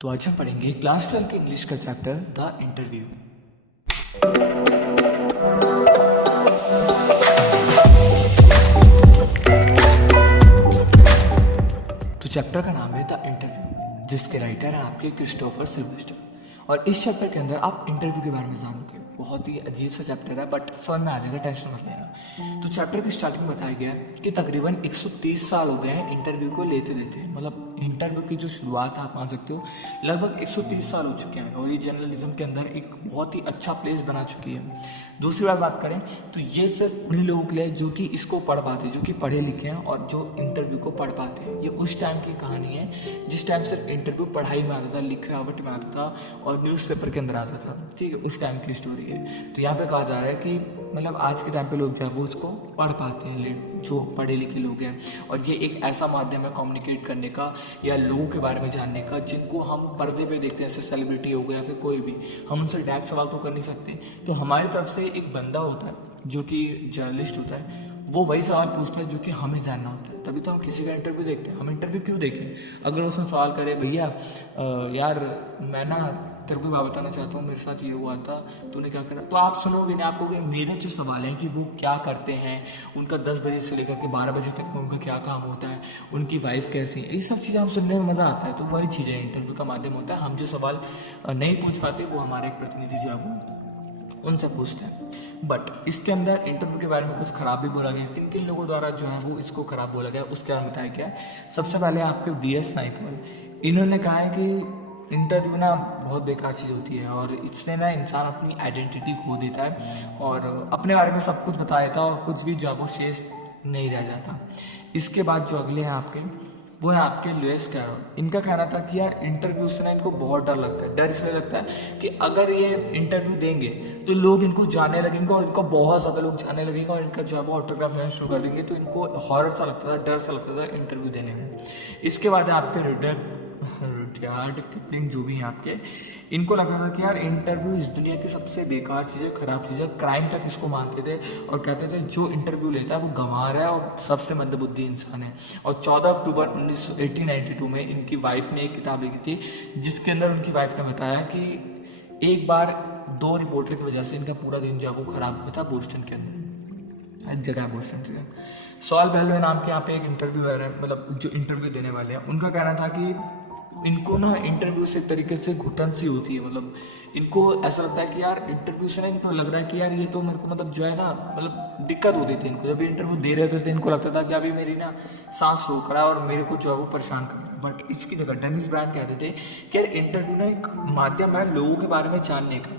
तो आज हम पढ़ेंगे क्लास 12 के इंग्लिश का चैप्टर द इंटरव्यू। तो चैप्टर का नाम है द इंटरव्यू, जिसके राइटर हैं आपके क्रिस्टोफर सिल्वेस्टर। और इस चैप्टर के अंदर आप इंटरव्यू के बारे में जानोगे। बहुत ही अजीब सा चैप्टर है, बट समझ में आ जाएगा, टेंशन मत लेना। तो चैप्टर की स्टार्टिंग में बताया गया कि तकरीबन 130 साल हो गए हैं इंटरव्यू को लेते देते, मतलब इंटरव्यू की जो शुरुआत आप मान सकते हो लगभग 130 साल हो चुके हैं, और ये जर्नलिज्म के अंदर एक बहुत ही अच्छा प्लेस बना चुकी है। दूसरी बात करें तो ये सिर्फ उन्हीं लोगों के लिए जो कि इसको पढ़ पाते हैं, जो कि पढ़े लिखे हैं और जो इंटरव्यू को पढ़ पाते हैं। ये उस टाइम की कहानी है जिस टाइम सिर्फ इंटरव्यू पढ़ाई में आता था, लिखावट में आता था और न्यूज़पेपर के अंदर आता था। ठीक है, उस टाइम की स्टोरी है। तो यहाँ पे कहा जा रहा है कि मतलब आज के टाइम पे लोग जो है वो उसको पढ़ पाते हैं, जो पढ़े लिखे लोग हैं। और ये एक ऐसा माध्यम है कम्युनिकेट करने का या लोगों के बारे में जानने का जिनको हम पर्दे पे देखते हैं, जैसे सेलिब्रिटी हो गया या फिर कोई भी, हम उनसे डायरेक्ट सवाल तो कर नहीं सकते। तो हमारी तरफ से एक बंदा होता है जो कि जर्नलिस्ट होता है, वो वही सवाल पूछता है जो कि हमें जानना होता है। तभी तो हम किसी का इंटरव्यू देखते हैं। हम इंटरव्यू क्यों देखें? अगर उसमें सवाल करे, भैया यार मैं ना तेरे को बात बताना चाहता हूँ, मेरे साथ ये हुआ था, तूने क्या करा, तो आप सुनोगे नहीं, आपको मेरे जो सवाल हैं कि वो क्या करते हैं, उनका 10 बजे से लेकर के 12 बजे तक में उनका क्या काम होता है, उनकी वाइफ कैसी है, ये सब चीज़ें हम सुनने में मज़ा आता है। तो वही चीज़ें इंटरव्यू का माध्यम होता है। हम जो सवाल नहीं पूछ पाते वो हमारे एक प्रतिनिधि जो है वो उनसे पूछते हैं। बट इसके अंदर इंटरव्यू के बारे में कुछ खराब भी बोला गया, किन किन लोगों द्वारा जो है वो इसको खराब बोला गया उसके बारे में बताया गया। सबसे पहले आपके वी.एस. नाइपॉल, इन्होंने कहा है कि इंटरव्यू ना बहुत बेकार चीज़ होती है और इससे ना इंसान अपनी आइडेंटिटी खो देता है और अपने बारे में सब कुछ बता देता है और कुछ भी जो है वो शेष नहीं रह जाता। इसके बाद जो अगले हैं आपके, वो है आपके लुइस कैरोल। इनका कहना था कि यार इंटरव्यू से ना इनको बहुत डर लगता है। डर इसलिए लगता है कि अगर ये इंटरव्यू देंगे तो लोग इनको जानने लगेंगे और इनको बहुत ज़्यादा लोग जानने लगेंगे और इनका जो है वो ऑटोग्राफ लेना शुरू कर देंगे। तो इनको हॉरर सा लगता था, डर सा लगता था इंटरव्यू देने में। इसके बाद है आपके रुडयार्ड किपलिंग, जो भी हैं आपके, इनको लगता था कि यार इंटरव्यू इस दुनिया की सबसे बेकार चीज़ है, ख़राब चीज़ है, क्राइम तक इसको मानते थे और कहते थे जो इंटरव्यू लेता है वो गंवार है और सबसे मंदबुद्धि इंसान है। और 14 अक्टूबर 1892 में इनकी वाइफ ने एक किताब लिखी थी जिसके अंदर उनकी वाइफ ने बताया कि एक बार 2 रिपोर्टर की वजह से इनका पूरा दिन जो है वो ख़राब हुआ था बोस्टन के अंदर, एक जगह बोस्टन से। सॉल बेलो नाम के यहाँ पे एक इंटरव्यूअर है, मतलब जो इंटरव्यू देने वाले हैं, उनका कहना था कि इनको ना इंटरव्यू से एक तरीके से घुटन सी होती है। मतलब इनको ऐसा लगता है कि यार इंटरव्यू से ना इनको लग रहा है कि यार ये तो मेरे को मतलब जो है ना मतलब दिक्कत होती थी इनको। जब इंटरव्यू दे रहे होते थे इनको लगता था कि अभी मेरी ना सांस रोक रहा है और मेरे को जो है वो परेशान कर रहा है। बट इसकी जगह डेनिस ब्रायन कहते थे कि यार इंटरव्यू ना एक माध्यम है लोगों के बारे में जानने का।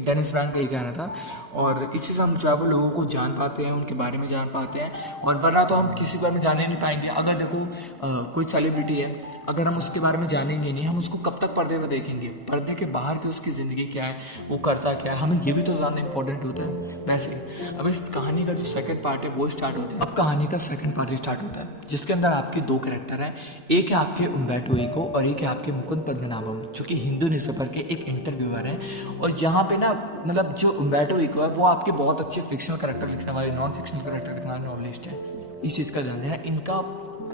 डेनिस ब्रायन का ही कहना था और इसी से हम जो है वो लोगों को जान पाते हैं, उनके बारे में जान पाते हैं। और वरना तो हम किसी बारे में जाने नहीं पाएंगे। अगर देखो कोई सेलिब्रिटी है, अगर हम उसके बारे में जानेंगे नहीं, हम उसको कब तक पर्दे में देखेंगे? पर्दे के बाहर की उसकी ज़िंदगी क्या है, वो करता क्या है, हमें ये भी तो जानना इंपॉर्टेंट होता है। वैसे अब इस कहानी का जो सेकंड पार्ट है वो स्टार्ट होता है। अब कहानी का सेकंड पार्ट स्टार्ट होता है जिसके अंदर आपके 2 कैरेक्टर हैं। एक है आपके उम्बर्टो इको और एक है आपके मुकुंद पद्मनाभम, जो कि हिंदू न्यूज़पेपर के एक इंटरव्यूअर हैं। और यहाँ पे ना मतलब जो उम्बर्टो इको है वो आपके बहुत अच्छे फिक्शनल कैरेक्टर लिखने वाले, नॉन फिक्शनल कैरेक्टर लिखने वाले नॉवलिस्ट है। इस चीज़ का ध्यान देना। इनका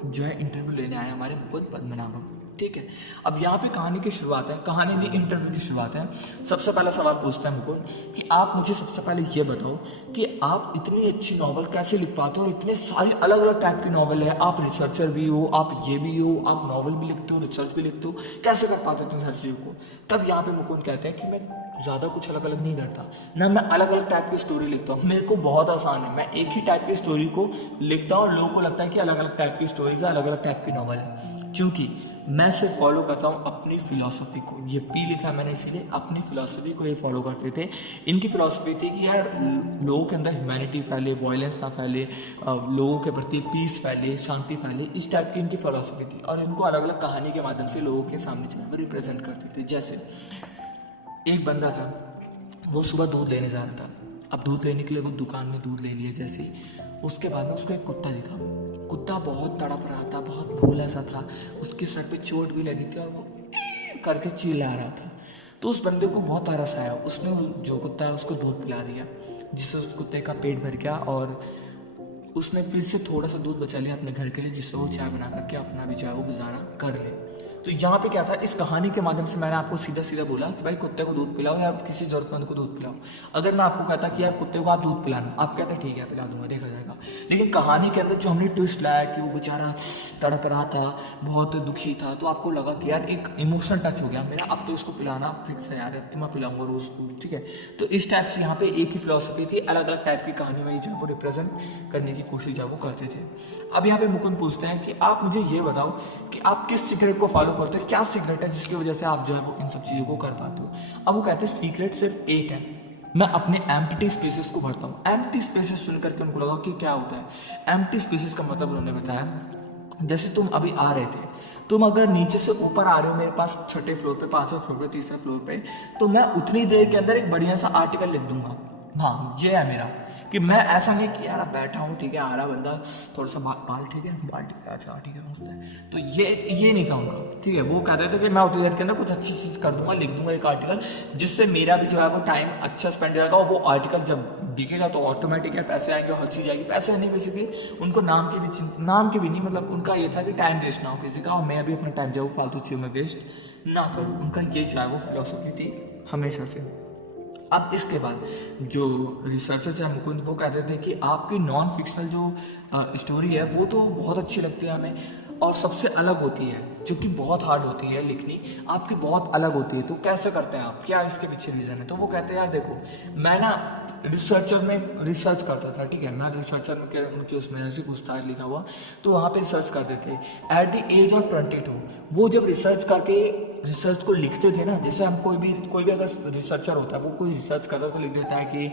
जो है इंटरव्यू लेने आए हमारे मुकुंद पद्मनाभम। ठीक है, अब यहाँ पे कहानी की शुरुआत है, कहानी नहीं इंटरव्यू की शुरुआत है। सबसे पहला सवाल पूछता है मुकुंद कि आप मुझे सबसे पहले ये बताओ कि आप इतनी अच्छी नॉवल कैसे लिख पाते हो? इतने सारी अलग अलग टाइप की नॉवल है, आप रिसर्चर भी हो, आप ये भी हो, आप नॉवल भी लिखते हो, रिसर्च भी लिखते हो, कैसे कर पाते हो इतनी सारी चीज़ों को? तब यहाँ पे मुकुंद कहते हैं कि मैं ज़्यादा कुछ अलग अलग नहीं करता ना, मैं अलग अलग टाइप की स्टोरी लिखता हूँ। मेरे को बहुत आसान है, मैं एक ही टाइप की स्टोरी को लिखता हूँ और लोगों को लगता है कि अलग अलग टाइप की स्टोरीज है, अलग अलग टाइप की नॉवल है, क्योंकि मैं सिर्फ फॉलो करता हूँ अपनी फिलॉसफी को। ये पी लिखा है मैंने इसीलिए, अपनी फिलॉसफी को ये फॉलो करते थे। इनकी फिलॉसफी थी कि यार लोगों के अंदर ह्यूमैनिटी फैले, वायलेंस ना फैले, लोगों के प्रति पीस फैले, शांति फैले, इस टाइप की इनकी फिलॉसफी थी। और इनको अलग अलग कहानी के माध्यम से लोगों के सामने जो है वो रिप्रेजेंट करते थे। जैसे एक बंदा था, वो सुबह दूध लेने जा रहा था। अब दूध लेने के लिए वो दुकान में दूध ले लिया जैसे ही, उसके बाद में उसको एक कुत्ता दिखा। कुत्ता बहुत तड़प रहा था, बहुत भोला सा था, उसके सर पे चोट भी लगी थी और वो करके चिल्ला रहा था। तो उस बंदे को बहुत तरस आया, उसने जो कुत्ता है उसको दूध पिला दिया, जिससे उस कुत्ते का पेट भर गया और उसने फिर से थोड़ा सा दूध बचा लिया अपने घर के लिए, जिससे वो चाय बना करके अपना भी चाय वो गुजारा कर ले। तो यहाँ पे क्या था, इस कहानी के माध्यम से मैंने आपको सीधा सीधा बोला कि भाई कुत्ते को दूध पिलाओ या किसी जरूरतमंद को दूध पिलाओ। अगर मैं आपको कहता कि यार कुत्ते को आप दूध पिलाना, आप कहते ठीक है पिला दूंगा, देखा जाएगा। लेकिन कहानी के अंदर जो हमने ट्विस्ट लाया कि वो बेचारा तड़प रहा था, बहुत दुखी था, तो आपको लगा कि यार एक इमोशनल टच हो गया मेरा, अब तो इसको पिलाना फिक्स है यार, अब तो मैं पिलाऊंगा रोज दूध, ठीक है। तो इस टाइप से यहाँ पे एक ही फिलोसफी थी, अलग अलग टाइप की कहानी में जो वो रिप्रेजेंट करने की कोशिश जो वो करते थे। अब यहाँ पे मुकुंद पूछते हैं कि आप मुझे ये बताओ कि आप किस सीक्रेट को फॉलो करते हैं, क्या सीक्रेट है जिसकी वजह से आप जो है वो इन सब चीज़ों को कर पाते हो। अब वो कहते हैं सीक्रेट सिर्फ एक है, मैं अपने एम्प्टी स्पेसेस को भरता हूँ। एम्प्टी स्पेसेस सुन करके उनको लगा कि क्या होता है। एम्प्टी स्पेसेस का मतलब उन्होंने बताया, जैसे तुम अभी आ रहे थे, तुम अगर नीचे से ऊपर आ रहे हो मेरे पास छठे फ्लोर पे, पांचवें फ्लोर पे, तीसरे फ्लोर पे, तो मैं उतनी देर के अंदर एक बढ़िया सा आर्टिकल लिख दूंगा। हाँ ये है मेरा, कि मैं ऐसा नहीं कि यार अब बैठा हूँ, ठीक है, आ रहा बंदा, थोड़ा सा बाल ठीक है, बाल ठीक है, अच्छा ठीक है, मस्त है, तो ये नहीं था उनका, ठीक है। वो कहते थे कि मैं उतनी देर के अंदर कुछ अच्छी चीज़ कर दूंगा, लिख दूंगा एक आर्टिकल, जिससे मेरा भी जो है वो टाइम अच्छा स्पेंड जाएगा, और वो आर्टिकल जब बिकेगा तो ऑटोमेटिक है पैसे आएंगे, हर चीज़ आएगी। पैसे नहीं, बेसिकली उनको नाम की भी नहीं, मतलब उनका ये था कि टाइम वेस्ट ना हो किसी का, और मैं भी अपना टाइम जो फालतू चीज़ों में वेस्ट ना करूँ, उनका ये जो है वो फिलोसफी थी हमेशा से। अब इसके बाद जो रिसर्चर्स हैं मुकुंद, वो कहते थे कि आपकी नॉन फिक्शनल जो स्टोरी है वो तो बहुत अच्छी लगती है हमें, और सबसे अलग होती है, जो कि बहुत हार्ड होती है लिखनी, आपकी बहुत अलग होती है। तो कैसे करते हैं आप, क्या इसके पीछे रीज़न है? तो वो कहते हैं यार देखो, मैं ना रिसर्चर में रिसर्च करता था, ठीक है, मैं रिसर्चर में उनके उसमें ऐसे पूछताछ लिखा हुआ, तो वहाँ पे रिसर्च करते थे। एट द एज ऑफ 22 वो जब रिसर्च करके रिसर्च को लिखते थे ना, जैसे हम कोई भी अगर रिसर्चर होता है, वो कोई रिसर्च करता है तो लिख देता है कि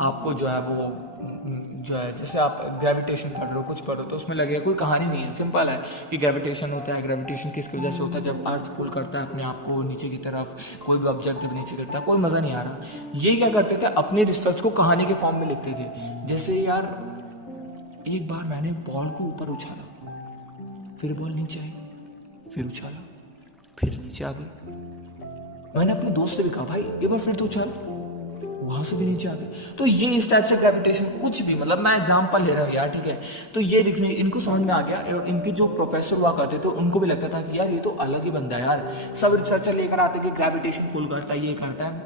आपको जो है वो जो है, जैसे आप ग्रेविटेशन पढ़ लो, कुछ पढ़ो, तो उसमें लगेगा कोई कहानी नहीं है, सिंपल है कि ग्रेविटेशन होता है। ग्रेविटेशन किसकी वजह से होता है? जब अर्थ पुल करता है अपने आप को नीचे की तरफ, कोई भी ऑब्जेक्ट जब नीचे करता है, कोई मज़ा नहीं आ रहा। ये क्या करते थे, अपनी रिसर्च को कहानी के फॉर्म में लिखते थे। जैसे यार एक बार मैंने बॉल को ऊपर उछाला, फिर बॉल नीचे आई, फिर उछाला, फिर नीचे आ गई। मैंने अपने दोस्त से भी कहा भाई एक बार फिर तो उछाल, वहां से भी नीचे आ गए। तो ये इस टाइप से ग्रेविटेशन, कुछ भी, मतलब मैं एग्जाम्पल ले रहा हूँ यार, ठीक है। तो ये लिखने इनको समझ में आ गया, और इनके जो प्रोफेसर हुआ करते थे उनको भी लगता था कि यार ये तो अलग ही बंदा है यार। सब रिसर्चर लेकर आते कि ग्रेविटेशन पुल करता है, ये करता है,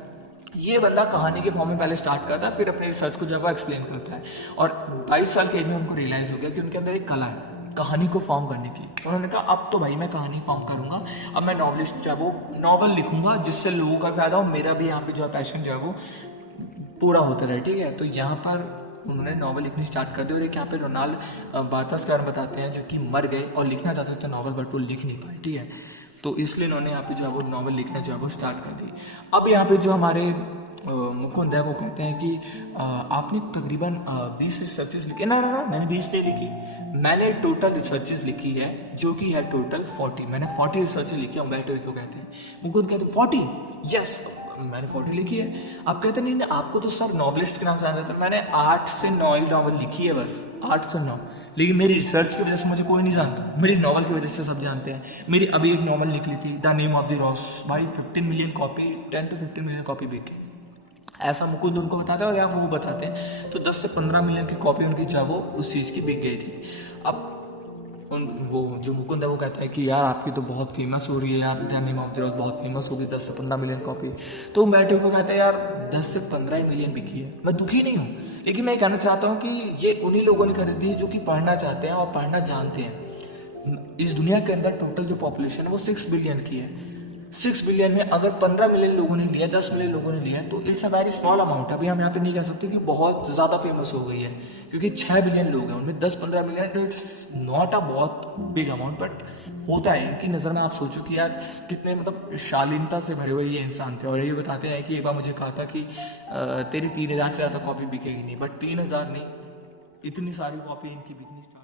ये बंदा कहानी के फॉर्म में पहले स्टार्ट करता है, फिर अपने रिसर्च को जो है वो एक्सप्लेन करता है। और 22 साल के एज में उनको रियलाइज हो गया कि उनके अंदर एक कला है कहानी को फॉर्म करने की। उन्होंने कहा अब तो भाई मैं कहानी फॉर्म करूंगा, अब मैं नॉवलिस्ट जो है वो नॉवल लिखूंगा, जिससे लोगों का फायदा हो, मेरा भी यहाँ पे जो है पैशन जो है वो पूरा होता रहे, ठीक है। तो यहाँ पर उन्होंने नॉवल लिखनी स्टार्ट कर दी, और एक यहाँ पे रोनाल्ड बार्थेस के बारे में बताते हैं, जो कि मर गए और लिखना चाहते थे नॉवल, बट वो लिख नहीं पाए, ठीक है। तो इसलिए उन्होंने यहाँ पे जो है वो नॉवल लिखना जो है वो स्टार्ट कर दी। अब यहाँ पे जो हमारे मुकुंद है वो कहते हैं कि आपने तकरीबन 20 रिसर्चेज लिखे। ना मैंने 20 नहीं लिखी, मैंने टोटल रिसर्चेज लिखी है जो कि है टोटल 40। मैंने 40 रिसर्चेज लिखी है। उम्बर्टो इको कहते हैं, मुकुंद कहते हैं 40, यस मैंने 40 लिखी है। आप कहते नहीं आपको तो सर नॉवलिस्ट के नाम से जाना था। मैंने 8 से 9 ही नॉवल लिखी है, बस 8 से 9। लेकिन मेरी रिसर्च की वजह से मुझे कोई नहीं जानता, मेरी नॉवल की वजह से सब जानते हैं। मेरी अभी एक नॉवल निकली थी, द नेम ऑफ द रोज, भाई 15 million copy, 10 to 15 million copy बिकी। ऐसा मुकुंद उनको बताते हैं, और यहाँ वो बताते हैं। तो 10 से 15 मिलियन की कॉपी उनकी जो है वो उस चीज़ की बिक गई थी। अब वो जो मुकुंद है वो कहता है कि यार आपकी तो बहुत फेमस हो रही है यार, द नेम ऑफ द रोज बहुत फेमस होगी, 10 से 15 मिलियन कॉपी। तो उम्बर्टो को कहता है यार 10 से 15 ही मिलियन बिकी है, मैं दुखी नहीं हूँ, लेकिन मैं कहना चाहता हूँ कि ये उन्हीं लोगों ने खरीदी है जो कि पढ़ना चाहते हैं और पढ़ना जानते हैं। इस दुनिया के अंदर टोटल जो पॉपुलेशन है वो 6 बिलियन की है। 6 बिलियन में अगर 15 मिलियन लोगों ने लिया, 10 मिलियन लोगों ने लिया, तो it's a very small amount. अभी हम यहाँ पे नहीं कह सकते कि बहुत ज़्यादा फेमस हो गई है, क्योंकि 6 बिलियन लोग हैं, उनमें 10-15 मिलियन, इट्स नॉट अ बहुत बिग अमाउंट, बट होता है इनकी नज़र में। आप सोचो कि यार कितने मतलब शालीनता से भरे हुए ये इंसान थे। और ये बताते हैं कि एक बार मुझे कहा था कि तेरी 3000 से ज़्यादा कॉपी बिकेगी नहीं, बट 3000 नहीं, इतनी सारी कॉपी इनकी बिकनी स्टार्ट